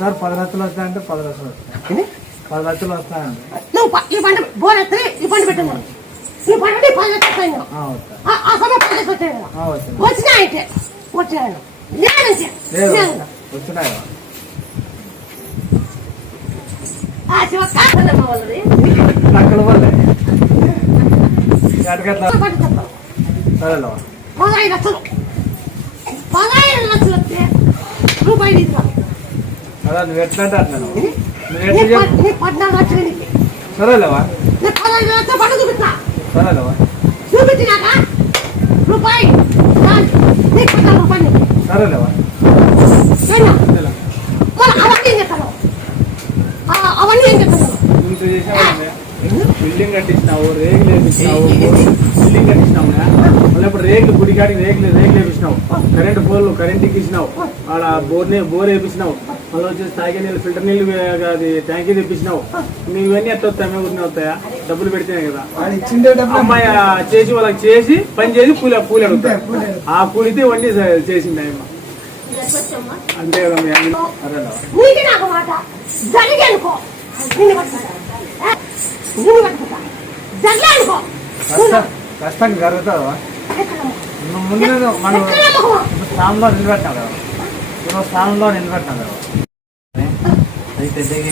ఒకసారి 10 లక్షలు వస్తాయంటే 10 లక్షలు వస్తాయి. 10 లక్షలు వస్తాయండి. నువ్వు ఈ పంట బోరెత్తి ఈ పంట పెట్టాను ఈ పంట 10 లక్షలు వస్తాయి. ఆ సమయం 10 లక్షలు వచ్చాయి. వచ్చినాయంటే వచ్చాను వచ్చినాయి. లక్షల వల్లే 15 లక్షలు 15 లక్షలు వస్తే రూపాయలు ఇద్దాం. అలా నువ్వు ఎట్లా అంటే అట్లా 14 లక్షలు సరేలేవా? 15 లక్షలు పంట చూపిస్తా. సరేలేవా? చూపించినాక రూపాయి నీకు 14 రూపాయలు. సరేలేవా? అవన్నీ ఏం చెప్తాను అవన్నీ ఏం చెప్తాను. బిల్డింగ్ కట్టించినావు, రేగులు వేపించినావు, బిల్డింగ్ కట్టించినావు. మళ్ళీ ఇప్పుడు రేగులు గుడికాడికి రేగులు వేపించినావు, కరెంటు పోల్లు కరెంట్కి ఇచ్చినావు, ఆడ బోర్ వేపించినావు, మళ్ళీ వచ్చేసి తాగే నీళ్ళు ఫిల్టర్ నీళ్ళు అది ట్యాంకీ తెప్పించినావు. ఇవన్నీ ఎట్లా వస్తాయి? మేము వస్తాయా? డబ్బులు పెడితేనే కదా. అమ్మాయి చేసి వాళ్ళకి చేసి పని చేసి కూలి అడుగుతాయి. ఆ కూలితే ఇవన్నీ చేసింది అమ్మ. అంతే కదా. కష్టం జరుగుతుందా? ముందు మనం స్థానంలో నిలబెట్టాం కదా, మనం స్థానంలో నిలబెట్టాం కదా. అది పెద్దగా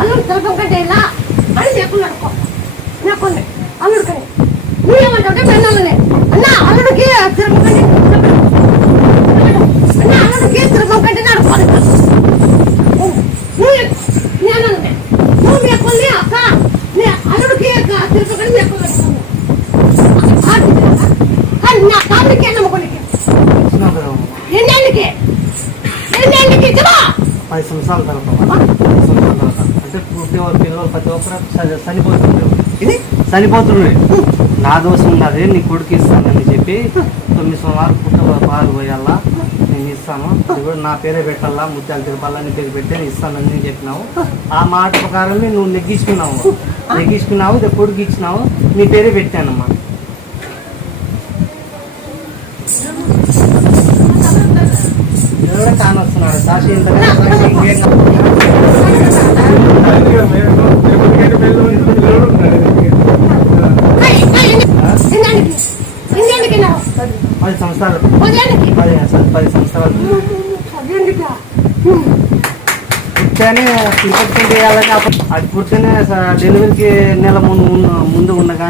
అల్లుడు తెలపం కంటే ఇలా అని చెప్పులు అనుకో నాకుంది అల్లుడు కానీ నువ్వేమంటావు పెళ్ళనే అన్న అల్లుడికి తిరపం కంటే అన్న అల్లుడికి తిరపం కంటే నడుకోవాలి. నువ్వు మేకుంది అక్క నీ అల్లుడికి తిరపం కంటే మేకులు కానీ నా కాపుడికి నమ్మకొనికి ఎన్నేళ్ళకి 10 సంవత్సరాల తర్వాత అంటే పిల్లలు ప్రతి ఒక్కరు చనిపోతుండే. నా దోషం ఉన్నది, నీ కొడుకు ఇస్తానని చెప్పి 9 సంవత్సరాలు పుట్ట పాలు పోయాలా, నేను ఇస్తాను, అది కూడా నా పేరే పెట్టాలా, ముత్యాలు తిరపాలా, నీ పేరు పెట్టి నేను ఇస్తానని చెప్పినావు. ఆ మాట ప్రకారమే నువ్వు నెగ్గించుకున్నావు, కొడుకు ఇచ్చినావు, నీ పేరే పెట్టానమ్మా. ఎవరో కానొస్తున్నాడు సాక్షి పది సంవత్సరాలు పుట్టానే తిరుపతి చేయాలని అది పుట్టినే డెలివరీకి నెల ముందు ఉన్న కానీ